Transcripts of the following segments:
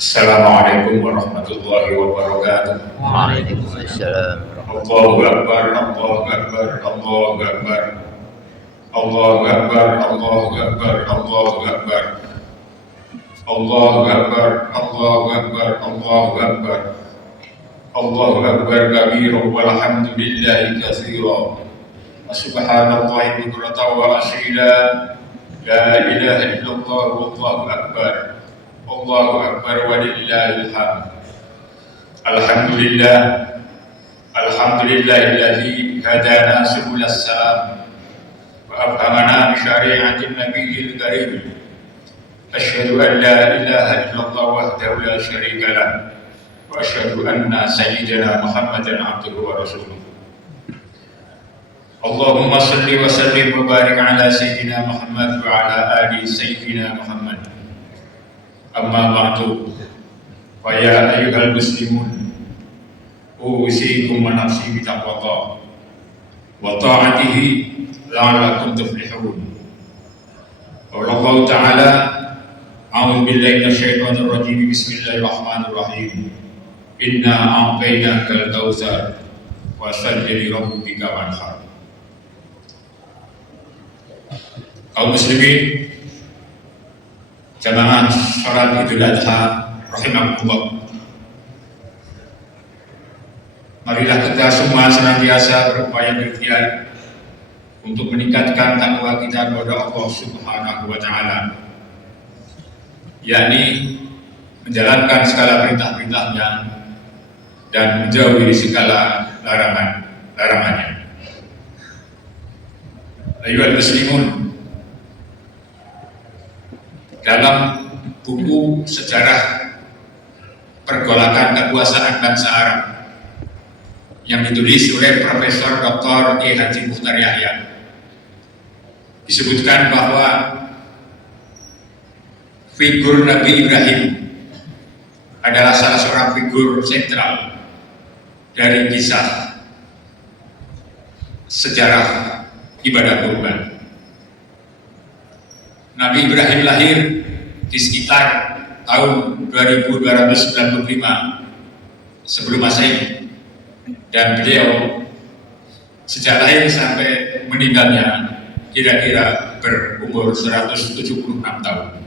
Assalamualaikum warahmatullahi wabarakatuh. Waalaikumsalam. Allahu Akbar, Allahu Akbar, Allahu Akbar, Allahu Akbar, Allahu Akbar, Allahu Akbar, Allahu Akbar, Allahu Akbar, Allahu Akbar, Allahu Akbar kabiran walhamdulillahi katsiran. Subhanallahi bukratan wa asila. La ilaha illallah wallahu akbar. Allahu akbar walillahil hamd. Alhamdulillah. Alhamdulillahilladzi hadana subulas salam wa afhamana bi syari'atin nabiyil karim. Asyhadu an la ilaha illallah wahdahu la syarika lah wa asyhadu anna sayyidina Muhammadan abduhu wa rasuluh. Allahumma salli wa sallim wa barik ala sayyidina Muhammad wa ala ali sayyidina Muhammad. Amma ba'du. Fa ya ayyuhal muslimun, usikum wa nafsi bi taqwallah wa ta'atihi la'allakum tuflihun. Allah Ta'ala, a'udzu billahi minasyaitonir rajim. Bismillahirrahmanirrahim. Inna a'tainakal kautsar wa shalli li rabbika wanhar. Kaum muslimin, jamaah salat Idul Adha rahimakumullah. Marilah kita semua senantiasa berupaya berikhtiar untuk meningkatkan takwa kita kepada Allah Subhanahu wa taala, yakni menjalankan segala perintah-perintahnya dan menjauhi segala larangannya. Ayyuhal muslimun, dalam buku sejarah pergolakan kekuasaan bangsa Arab yang ditulis oleh Profesor Dr. Kiai Haji Muchtar Yahya, disebutkan bahwa figur Nabi Ibrahim adalah salah seorang figur sentral dari kisah sejarah ibadah kurban. Nabi Ibrahim lahir di sekitar tahun 2295 sebelum Masehi, dan beliau sejak lahir sampai meninggalnya kira-kira berumur 176 tahun.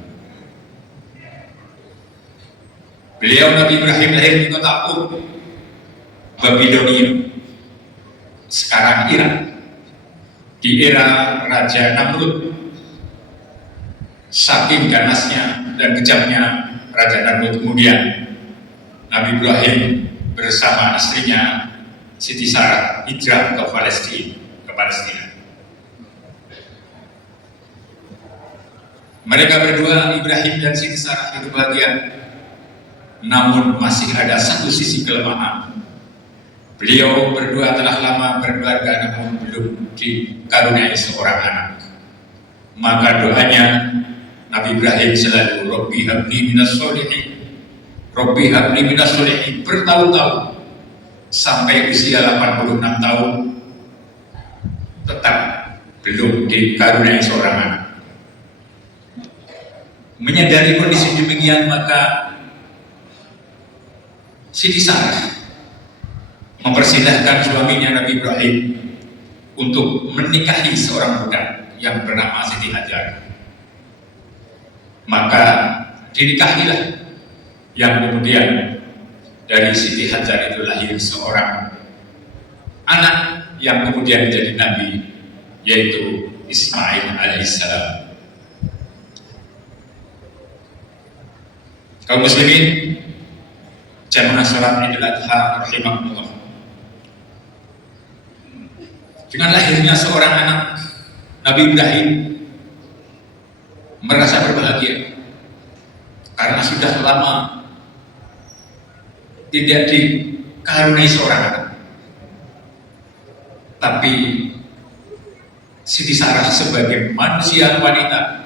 Beliau Nabi Ibrahim lahir di kota Ur, Babilonia, sekarang Irak, di era Raja Namrud. Saking ganasnya dan kejamnya Raja Namrud, kemudian Nabi Ibrahim bersama istrinya Siti Sarah hijrah ke Palestina. Mereka berdua, Ibrahim dan Siti Sarah, hidup bahagia. Namun masih ada satu sisi kelemahan. Beliau berdua telah lama berkeluarga namun belum dikaruniai seorang anak. Maka doanya Nabi Ibrahim selalu Rabbi habli minas sholihin, Rabbi habli minas sholihin, bertahun-tahun sampai usia 86 tahun tetap belum dikaruniai seorang anak. Menyadari kondisi demikian, maka Siti Sarah mempersilahkan suaminya Nabi Ibrahim untuk menikahi seorang budak yang bernama Siti Hajar. Maka dinikahilah, yang kemudian dari Siti Hajar itu lahir seorang anak yang kemudian menjadi nabi, yaitu Ismail alaihissalam. Kaum muslimin, jamaah salat Idul Adha rahimakumullah, dengan lahirnya seorang anak, Nabi Ibrahim merasa berbahagia karena sudah lama tidak dikaruniai seorang anak. Tapi Siti Sarah sebagai manusia wanita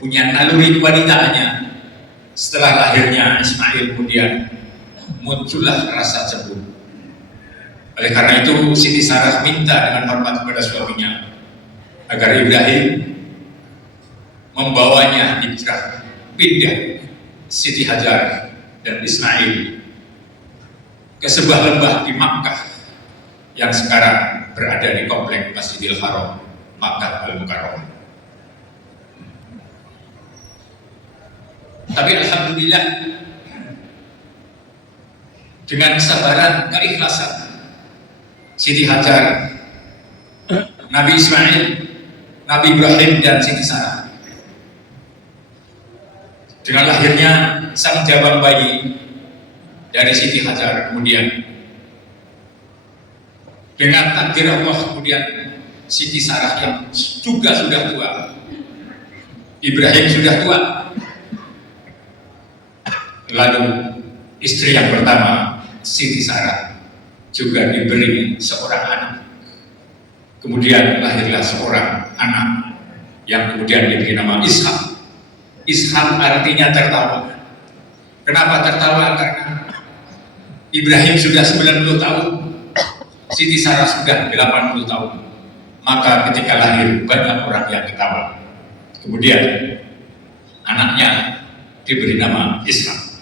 punya naluri kewanitaannya. Setelah lahirnya Ismail, kemudian muncullah rasa cemburu. Oleh karena itu Siti Sarah minta dengan hormat kepada suaminya agar Ibrahim membawanya hijrah, pindah Siti Hajar dan Ismail ke sebuah lembah di Makkah yang sekarang berada di komplek Masjidil Haram, Makkah Al-Mukarramah. Tapi alhamdulillah, dengan kesabaran, keikhlasan Siti Hajar, Nabi Ismail, Nabi Ibrahim, dan Siti Sarah, dengan lahirnya sang jabang bayi dari Siti Hajar, kemudian dengan takdir Allah, kemudian Siti Sarah yang juga sudah tua, Ibrahim sudah tua, lalu istri yang pertama Siti Sarah juga diberi seorang anak. Kemudian lahirlah seorang anak yang kemudian diberi nama Ishak. Ishak artinya tertawa. Kenapa tertawa? Karena Ibrahim sudah 90 tahun, Siti Sarah sudah 80 tahun. Maka ketika lahir banyak orang yang ketawa. Kemudian anaknya diberi nama Ishak.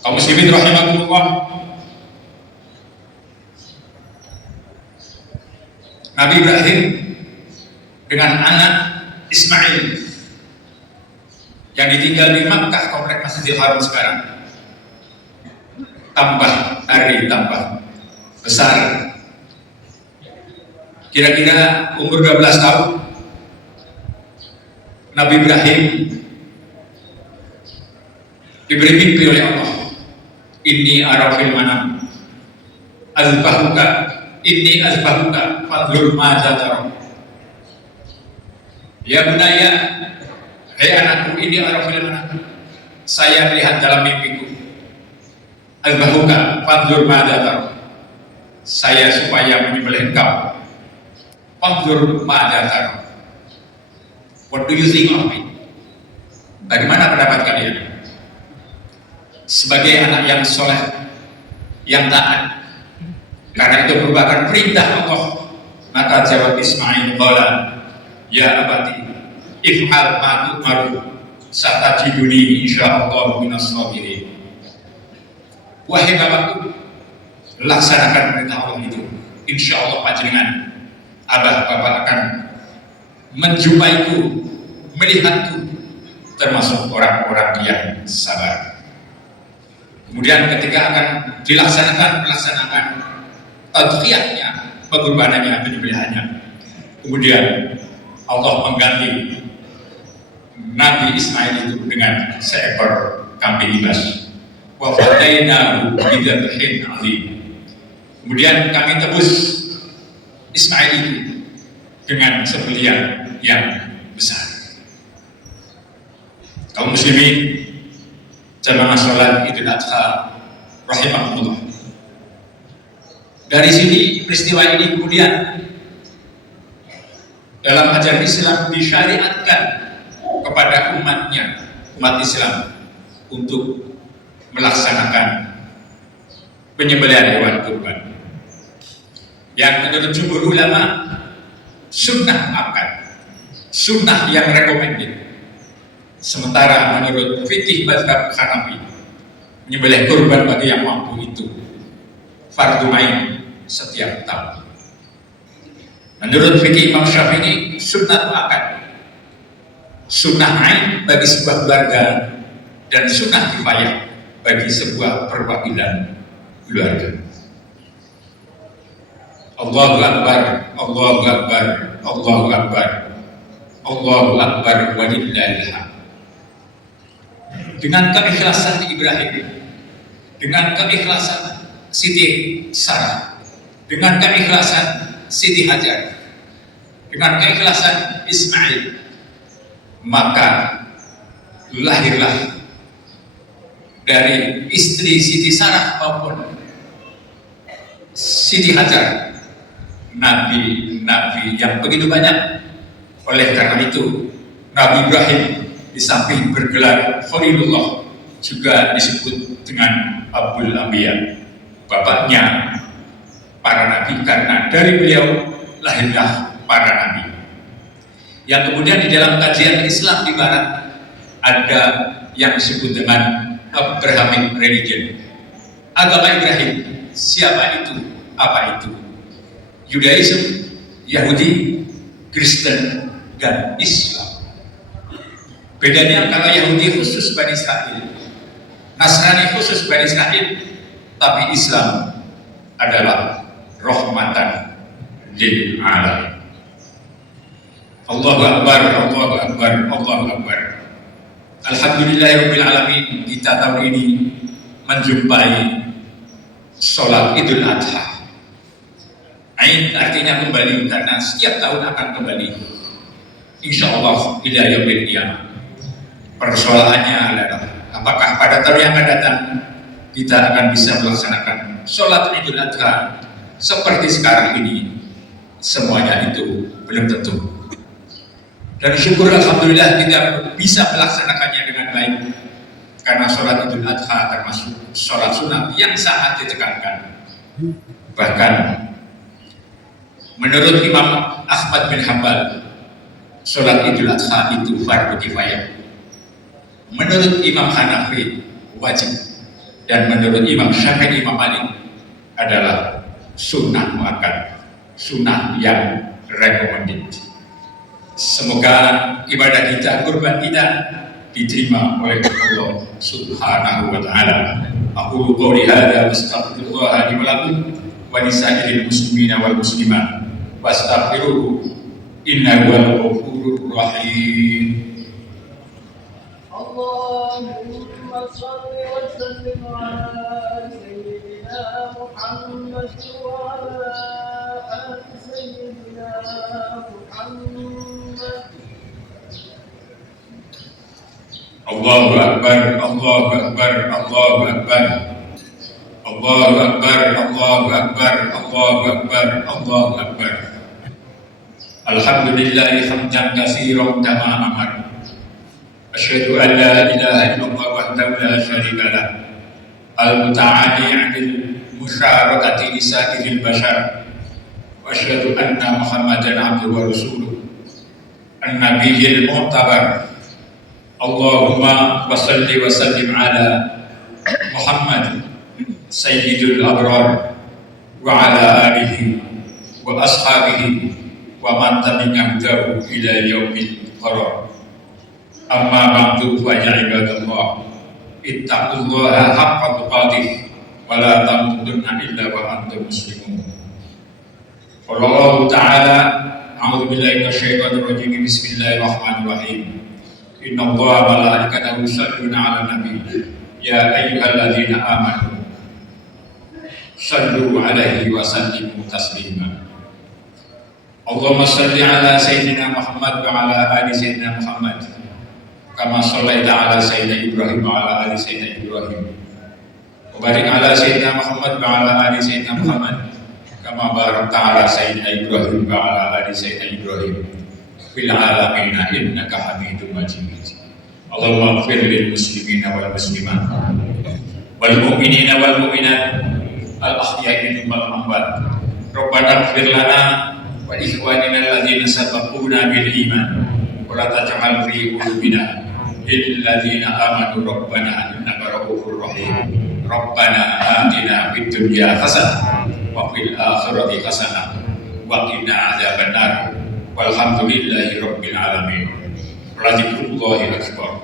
Kaum muslimin rahimakumullah, Nabi Ibrahim dengan anak Ismail yang ditinggal di Makkah, komplek Masjidil Haram sekarang, tambah hari tambah besar. Kira-kira umur 12 tahun, Nabi Ibrahim diberi mimpi oleh Allah. Inni arafil manam azbahuka, inni azbahuka fadlul maza taro. Ya bunaya, hei anakku, ini arafil manam, saya melihat dalam mimpiku. Azbahuka fadlul maza taro, saya supaya menyembelih engkau. Fadlul maza taro, what do you think of me? Bagaimana pendapat kalian? Sebagai anak yang soleh, yang taat, karena itu merupakan perintah Allah, maka jawab Ismail, qala ya abati if'al ma tu'maru satajiduni insyaallah minas sabirin. Wahai bapakku, laksanakan perintah Allah itu, insyaallah panjenengan abah bapak akan menjumpaiku, melihatku termasuk orang-orang yang sabar. Kemudian ketika akan dilaksanakan tadhiyahnya, pengorbanannya, penyembelihannya, kemudian Allah mengganti Nabi Ismail itu dengan seekor kambing ibas. Wa fadainahu bidzabhin azim. Kemudian kami tebus Ismail itu dengan sembelihan yang besar. Kaum muslimin jamaah sholat Idul Adha rahimahullah. Dari sini peristiwa ini kemudian dalam ajaran Islam disyariatkan kepada umatnya, umat Islam, untuk melaksanakan penyembelihan hewan kurban yang menurut jumhur ulama sunnah akad, sunnah yang recommended. Sementara menurut fikih mazhab Hanafi, menyembelih kurban bagi yang mampu itu fardhu ain setiap tahun. Menurut fikih Imam Syafi'i, sunnah akad, sunnah ain bagi sebuah keluarga dan sunnah kifayah bagi sebuah perwakilan keluarga. Allahu Akbar, Allahu Akbar, Allahu Akbar, Allahu Akbar walillahil hamd. Dengan keikhlasan Ibrahim, dengan keikhlasan Siti Sarah, dengan keikhlasan Siti Hajar, dengan keikhlasan Ismail, maka lahirlah dari istri Siti Sarah maupun Siti Hajar nabi-nabi yang begitu banyak. Oleh karena itu Nabi Ibrahim di samping bergelar Khalilullah juga disebut dengan Abul Anbiya, bapaknya para nabi, karena dari beliau lahirlah para nabi. Yang kemudian di dalam kajian Islam di Barat ada yang disebut dengan Abrahamic religion. Agama Ibrahim, siapa itu? Apa itu? Judaism, Yahudi, Kristen, dan Islam. Bedanya kalau Yahudi khusus Bani Israel, Nasrani khusus Bani Israel, tapi Islam adalah rahmatan lil alamin. Allahu Akbar, Allahu Akbar, Allahu Akbar. Alhamdulillahirabbil alamin, kita tahun ini menjumpai sholat Idul Adha. Ain artinya kembali, karena setiap tahun akan kembali. Insya Allah ila yaumil qiyamah. Persoalannya adalah apakah pada tahun yang akan datang kita akan bisa melaksanakan sholat Idul Adha seperti sekarang ini? Semuanya itu belum tentu. Dan syukur alhamdulillah kita bisa melaksanakannya dengan baik, karena sholat Idul Adha termasuk sholat sunat yang sangat ditekankan. Bahkan menurut Imam Ahmad bin Hanbal, sholat Idul Adha itu fardu kifayah. Menurut Imam Hanafi wajib, dan menurut Imam Syafi'i, Imam Malik adalah sunnah muakkad, sunnah yang recommended. Semoga ibadah kita, kurban kita diterima oleh Allah Subhanahu wa taala. Aku qouli hadza wa astaghfirullah li wa lakum wa lisa'iril muslimina wal muslimat wastaghfiruhu innahu huwal ghafurur rahim. Allahumma shalli wa sallim ala sayyidina Muhammad wa ala ali sayyidina Muhammad. Allahu Akbar, Allahu Akbar, Allahu Akbar. Allahu Akbar, Allahu Akbar, Allahu Akbar, Allahu Akbar. Alhamdulillahi hamdan katsiran kama amar. Asyhadu an la ilaha illallah wahdahu la syarika lah. Al-muta'ali 'anil musyarakati li sa'iril bashar. Wa asyhadu anna Muhammadan 'abduhu wa rasuluh. An-nabiyyil mu'tabar. Allahumma wa salli wa sallim ala Muhammad sayyidul abrar wa ala alihi wa ashabihi wa man tabi'ahum ila yaumil qarar. Amma ba'du fa ya ibadallah, ittaqullaha haqqa tuqatih wa la tamutunna illa wa antum muslimun. Qala Allah ta'ala, a'udzu billahi minasyaitonir rajim, bismillahirrahmanirrahim. Inna Allaha wa malaikatahu yusholluna 'alan nabi, ya ayyuhalladzina amanu shallu 'alaihi wa sallimu taslima. Allahumma shalli 'ala sayyidina Muhammad wa 'ala ali sayyidina Muhammad kama shallaita 'ala sayyidina Ibrahim wa 'ala ali sayyidina Ibrahim. Wa barik 'ala sayyidina Muhammad wa 'ala ali sayyidina Muhammad kama barakta 'ala sayyidina Ibrahim wa 'ala ali sayyidina Ibrahim fil alamin innaka Hamidum Majid. Allahumma ighfir lil muslimina wal muslimat wal mu'minina wal mu'minat al ahya'i minhum wal amwat. Rabbana ighfir lana wa ikhwanina alladzina sabaquna bil iman wa la taj'al fi qulubina lil ladzina amanu rabbana innaka ra'ufur rahim. Rabbana atina fid dunya hasanah wa fil akhirati hasanah wa qina adzabannar. Walhamdulillahi rabbil alamin. Radhiyallahu akbar.